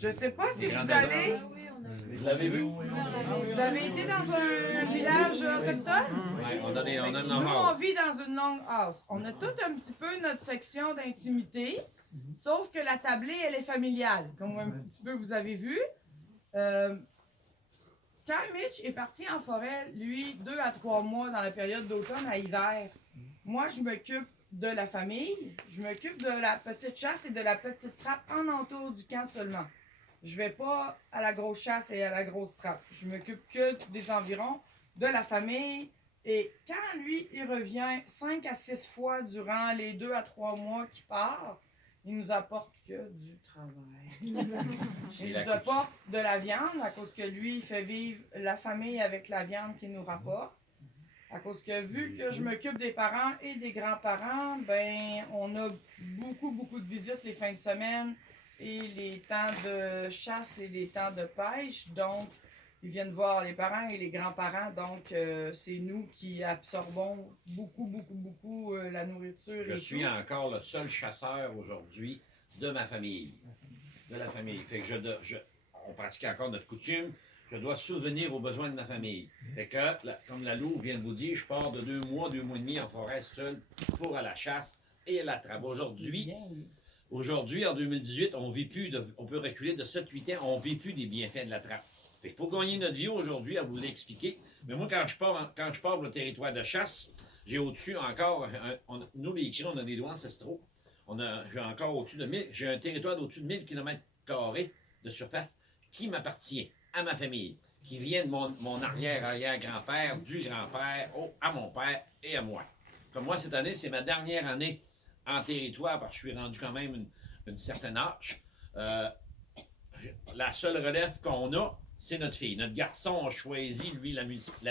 Je ne sais pas si Les vous grandes allez. Vous l'avez vu? Vous avez été dans un village autochtone? Oui, on a une Nous, on longueur. vit dans une longue house. On a tout un petit peu notre section d'intimité, sauf que la tablée, elle est familiale, comme un petit peu vous avez vu. Quand Mitch est parti en forêt, lui, 2 à 3 mois dans la période d'automne à hiver, moi, je m'occupe de la famille, je m'occupe de la petite chasse et de la petite trappe en entour du camp seulement. Je vais pas à la grosse chasse et à la grosse trappe. Je m'occupe que des environs, de la famille. Et quand lui, il revient 5 à 6 fois durant les 2 à 3 mois qu'il part, il nous apporte que du travail. Il nous apporte de la viande à cause que lui, il fait vivre la famille avec la viande qu'il nous rapporte. À cause que vu que je m'occupe des parents et des grands-parents, ben on a beaucoup de visites les fins de semaine et les temps de chasse et les temps de pêche. Donc, ils viennent voir les parents et les grands-parents. Donc, c'est nous qui absorbons beaucoup la nourriture. Je suis encore le seul chasseur aujourd'hui de ma famille. De la famille. Fait que on pratique encore notre coutume. Je dois souvenir aux besoins de ma famille. Fait que, comme la louve vient de vous dire, je pars de 2 mois et demi en forêt seul pour à la chasse et à la trappe. Aujourd'hui, en 2018, on peut reculer de 7-8 ans, on ne vit plus des bienfaits de la trappe. Fait que pour gagner notre vie aujourd'hui, à vous l'expliquer, mais moi, quand je pars pour le territoire de chasse, j'ai au-dessus encore, nous les Ichirons, on a des doigts ancestraux. J'ai encore au-dessus de 1000, j'ai un territoire d'au-dessus de 1000 km² de surface qui m'appartient, à ma famille, qui vient de mon arrière-arrière-grand-père, du grand-père, à mon père et à moi. Comme moi, cette année, c'est ma dernière année en territoire, parce que je suis rendu quand même une certaine âge. La seule relève qu'on a, c'est notre fille. Notre garçon a choisi, lui, la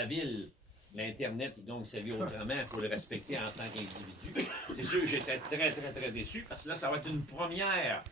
ville, l'Internet, donc sa vie autrement, il faut le respecter en tant qu'individu. C'est sûr que j'étais très déçu, parce que là, ça va être une première